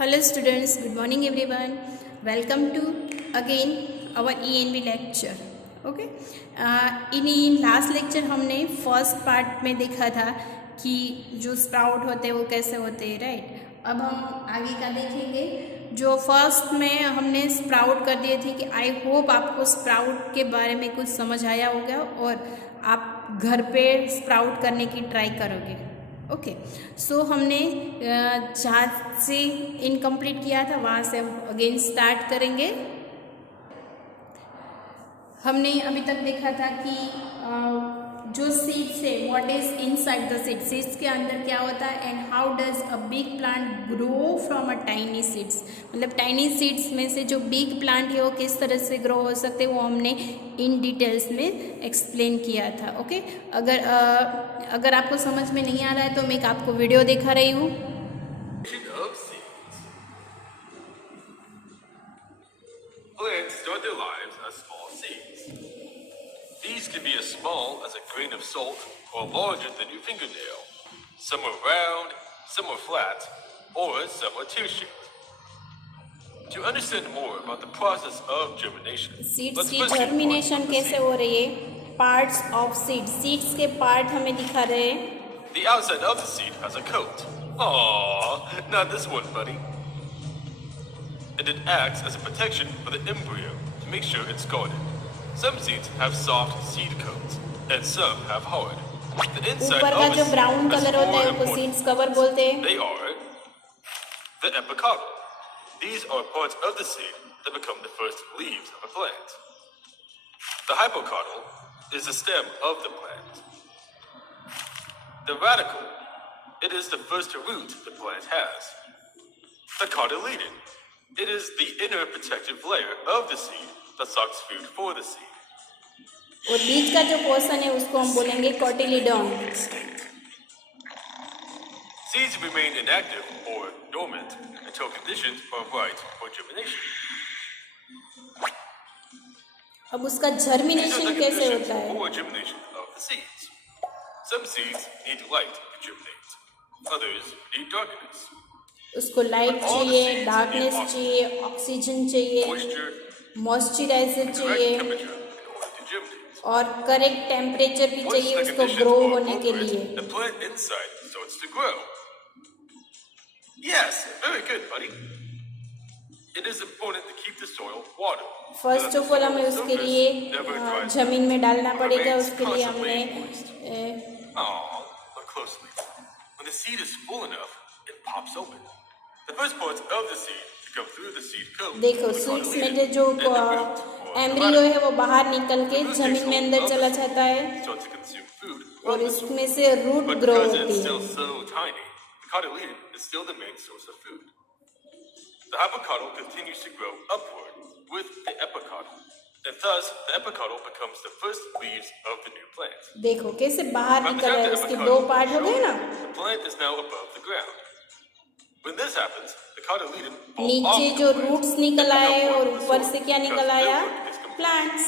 Hello students, good morning everyone. Welcome to again our ENV lecture. Okay. In last lecture हमने first part में देखा था कि जो स्प्राउट होते हैं वो कैसे होते हैं, राइट। अब हम आगे का देखेंगे। जो फर्स्ट में हमने स्प्राउट कर दिए थे कि आई होप आपको स्प्राउट के बारे में कुछ समझ आया होगा और आप घर पे स्प्राउट करने की ट्राई करोगे। ओके, सो हमने जहाँ से इनकम्प्लीट किया था वहाँ से हम अगेन स्टार्ट करेंगे। हमने अभी तक देखा था कि जो सीड्स है, what is inside the seed, seeds के अंदर क्या होता है, and how does a big plant grow from a tiny seeds, मतलब टाइनी सीड्स में से जो बिग प्लांट है वो किस तरह से ग्रो हो सकते हैं, वो हमने इन डिटेल्स में एक्सप्लेन किया था। ओके, अगर आपको समझ में नहीं आ रहा है तो मैं आपको वीडियो दिखा रही हूँ। Plants start their lives as small seeds. These can be as small as a grain of salt or larger than your fingernail. Some are round, some are flat, or some are tear-shaped. To understand more about the process of germination, seeds की germination कैसे हो रही है, parts of seed, seeds के part हमें दिखा रहे हैं। The outside of the seed has a coat. Aww, not this one, buddy. And it acts as a protection for the embryo to make sure it's guarded. Some seeds have soft seed coats, and some have hard. The inside ऊपर का of जो a brown seed has colour होता है four उसको important seeds cover बोलते हैं। They are the epicarpal. These are parts of the seed that become the first leaves of a plant. The hypocarpal is the stem of the plant. The radicle, it is the first root the plant has. The cotyledon, it is the inner protective layer of the seed that sucks food for the seed. और बीच का जो portion है उसको हम बोलेंगे कोटिलिडॉन। Seeds remain inactive or dormant until conditions are right for germination. अब उसका germination कैसे होता है? For germination of the seeds. Some seeds need light to germinate. Others need darkness. उसको लाइट चाहिए, डार्कनेस चाहिए, ऑक्सीजन चाहिए, मॉइस्चराइजर चाहिए और करेक्ट टेम्परेचर भी चाहिए उसको ग्रो होने के लिए। The plant inside starts to grow. Yes, very good, buddy. It is important to keep the soil water. First of all हमें उसके लिए जमीन में डालना पड़ेगा, उसके लिए हमने Look closely. When the seed is full enough, it pops open. The first parts of the seed to come through the seed coat. देखो, सीड्स में जो एम्ब्रियो है वो बाहर निकल के जमीन में अंदर चला जाता है और इसमें से रूट ग्रो होती है। The cotyledon is still the main source of food. The hypocarpal continues to grow upward with the epicarpal, and thus the epicarpal becomes the first leaves of the new plant. देखो कैसे बाहर निकल रहा है, इसके दो पार्ट हो गए ना। The plant is now above the ground. When this happens, the cotyledon नीचे जो रूट्स निकल आए और ऊपर से क्या निकल आया, plants.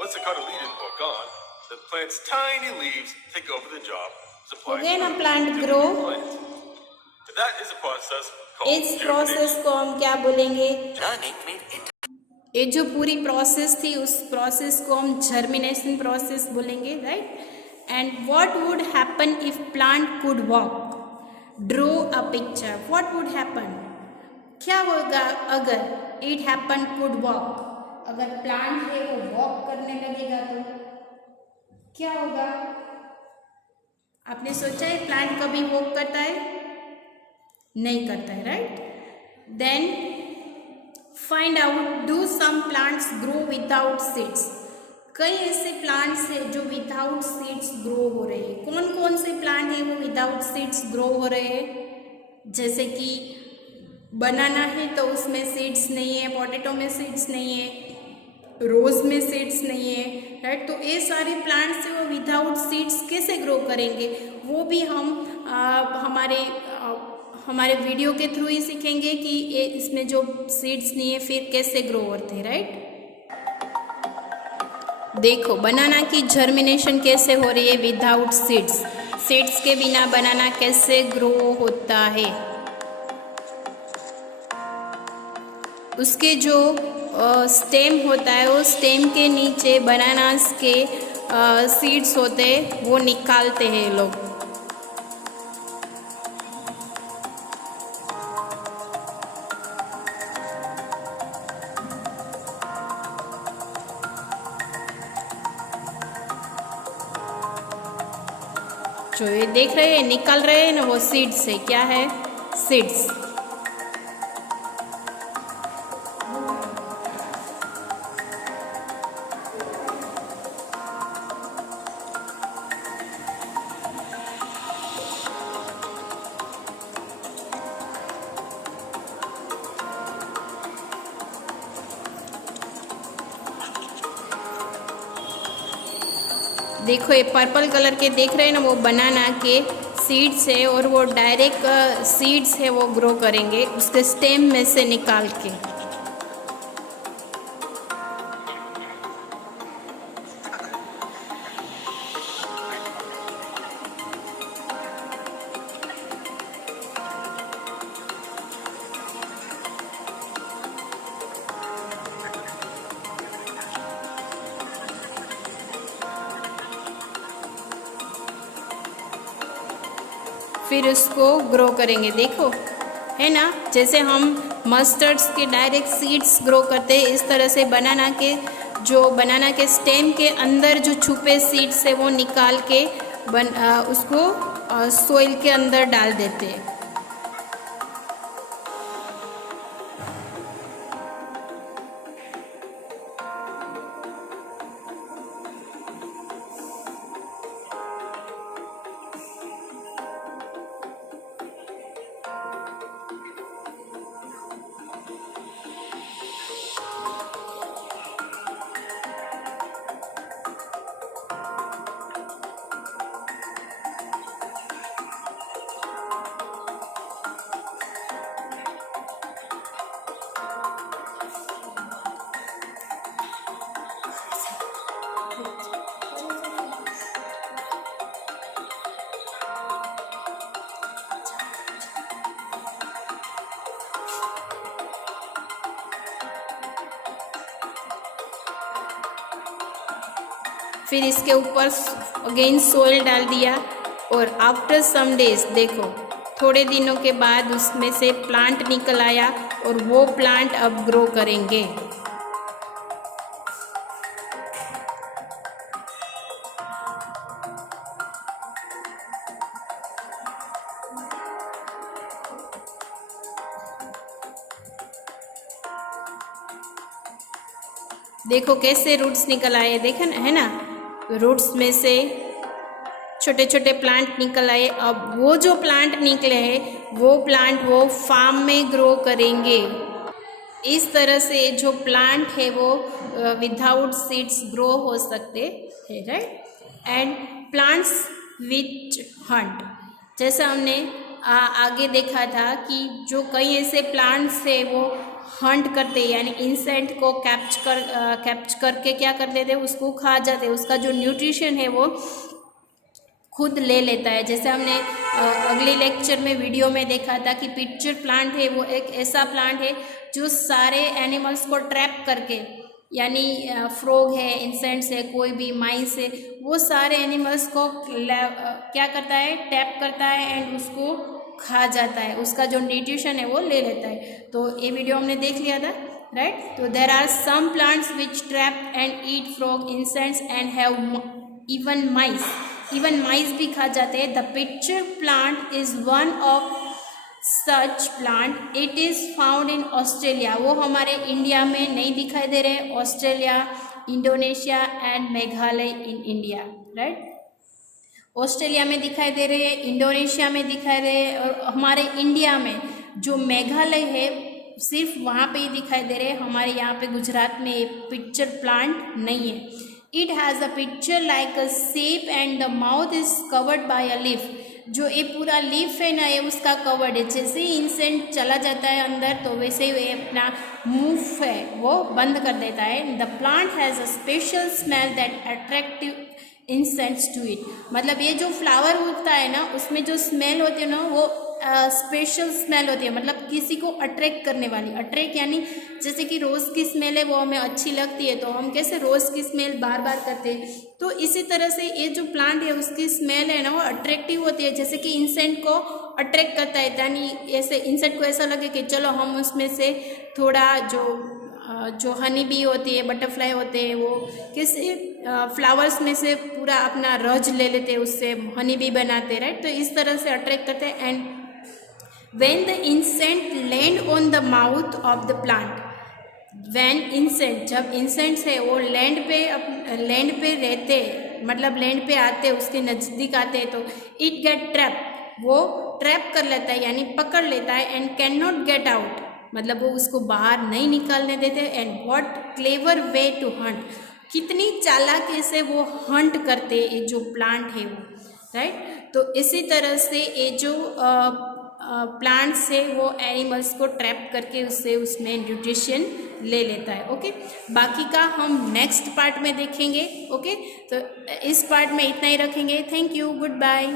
Once the cotyledon are gone, the plant's tiny leaves take over the job. हो गए ना plant grow. That is a process called इस प्रोसेस को हम क्या बोलेंगे? ये जो पूरी प्रोसेस थी उस प्रोसेस को हम जर्मिनेशन प्रोसेस बोलेंगे, right. And what would happen if plant could walk? Draw a picture, what would happen, क्या होगा अगर इट हैपन कुड वॉक, अगर प्लांट है वो वॉक करने लगेगा तो क्या होगा? आपने सोचा है प्लांट कभी वॉक करता है? नहीं करता है, right. Then find out, do some plants grow without seeds? कई ऐसे प्लांट्स हैं जो विदाउट सीड्स ग्रो हो रहे हैं। कौन कौन से प्लांट हैं वो विदाउट सीड्स ग्रो हो रहे हैं? जैसे कि बनाना है तो उसमें सीड्स नहीं है, पोटैटो में सीड्स नहीं है, रोज में सीड्स नहीं है, राइट। तो ये सारे प्लांट्स हैं वो विदाउट सीड्स कैसे ग्रो करेंगे, वो भी हम हमारे वीडियो के थ्रू ही सीखेंगे कि ये इसमें जो सीड्स नहीं है फिर कैसे ग्रो होते हैं, राइट। देखो बनाना की जर्मिनेशन कैसे हो रही है विदाउट सीड्स, सीड्स के बिना बनाना कैसे ग्रो होता है। उसके जो स्टेम होता है, वो स्टेम के नीचे बनानास के सीड्स होते हैं, वो निकालते हैं लोग। जो ये देख रहे हैं निकाल रहे हैं ना, वो सीड्स है। क्या है? सीड्स। देखो ये पर्पल कलर के देख रहे हैं ना, वो बनाना के सीड्स है, और वो डायरेक्ट सीड्स है वो ग्रो करेंगे उसके स्टेम में से निकाल के। फिर उसको ग्रो करेंगे। देखो है ना, जैसे हम मस्टर्ड्स के डायरेक्ट सीड्स ग्रो करते हैं, इस तरह से बनाना के स्टेम के अंदर जो छुपे सीड्स है वो निकाल के उसको सोइल के अंदर डाल देते हैं। फिर इसके ऊपर अगेन सोइल डाल दिया, और आफ्टर सम डेज देखो थोड़े दिनों के बाद उसमें से प्लांट निकल आया, और वो प्लांट अब ग्रो करेंगे। देखो कैसे रूट्स निकल आए, देखे ना, है ना, रूट्स में से छोटे छोटे प्लांट निकल आए। अब वो जो प्लांट निकले हैं वो प्लांट वो फार्म में ग्रो करेंगे। इस तरह से जो प्लांट है वो विदाउट सीड्स ग्रो हो सकते हैं, right. And plants witch hunt, जैसा हमने आगे देखा था कि जो कई ऐसे प्लांट्स है वो हंट करते, यानी इंसेक्ट को कैप्च करके क्या कर लेते, उसको खा जाते, उसका जो न्यूट्रिशन है वो खुद ले लेता है। जैसे हमने अगले लेक्चर में वीडियो में देखा था कि पिक्चर प्लांट है वो एक ऐसा प्लांट है जो सारे एनिमल्स को ट्रैप करके, यानी फ्रॉग है, इंसेक्ट्स है, कोई भी माइस है, वो सारे एनिमल्स को क्या करता है, टैप करता है एंड उसको खा जाता है, उसका जो न्यूट्रिशन है वो ले लेता है। तो ये वीडियो हमने देख लिया था, राइट। तो there are some plants which trap and eat frog, insects and have even mice भी खा जाते हैं। The picture plant is one of such plant, it is found in Australia. वो हमारे इंडिया में नहीं दिखाई दे रहे, Australia, Indonesia and Meghalaya in India, right. Australia में दिखाई दे रहे हैं, इंडोनेशिया में दिखाई दे रहे हैं, और हमारे इंडिया में जो मेघालय है सिर्फ वहाँ पे ही दिखाई दे रहे हैं। हमारे यहाँ पे गुजरात में पिक्चर प्लांट नहीं है। It has a picture like a shape and the mouth is covered by a leaf. जो ये पूरा लीफ है ना, ये उसका कवर्ड है। जैसे ही इंसेक्ट चला जाता है अंदर तो वैसे ही ये अपना मुंह है वो बंद कर देता है। The plant has a special smell that attractive insects to it. मतलब ये जो फ्लावर उगता है ना, उसमें जो स्मेल होती है ना, वो स्पेशल स्मेल होती है, मतलब किसी को अट्रैक्ट करने वाली। अट्रैक्ट यानी जैसे कि रोज़ की स्मेल है वो हमें अच्छी लगती है तो हम कैसे रोज़ की स्मेल बार बार करते हैं, तो इसी तरह से ये जो प्लांट है उसकी स्मेल है ना वो अट्रैक्टिव होती है, जैसे कि इंसेक्ट को अट्रैक्ट करता है। यानी ऐसे इंसेक्ट को ऐसा लगे कि चलो हम उसमें से थोड़ा जो हनी बी होती है, बटरफ्लाई होते हैं, वो किसी फ्लावर्स में से पूरा अपना रज ले लेते हैं, उससे हनी बी बनाते हैं, राइट। तो इस तरह से अट्रैक्ट करते हैं। And when the insect land on the mouth of the plant, when insect, जब इंसेक्ट्स है वो लैंड पे रहते, मतलब लैंड पे आते, उसके नज़दीक आते हैं, तो इट गेट ट्रैप, वो ट्रैप कर लेता है यानी पकड़ लेता है। And can not get out, मतलब वो उसको बाहर नहीं निकालने देते। And what clever way to hunt, कितनी चालाकी से वो हंट करते ये जो प्लांट है वो, राइट। तो इसी तरह से ये जो प्लांट्स है वो एनिमल्स को ट्रैप करके उससे उसमें न्यूट्रिशन ले लेता है। ओके, बाकी का हम नेक्स्ट पार्ट में देखेंगे। ओके, तो इस पार्ट में इतना ही रखेंगे। Thank you, good bye.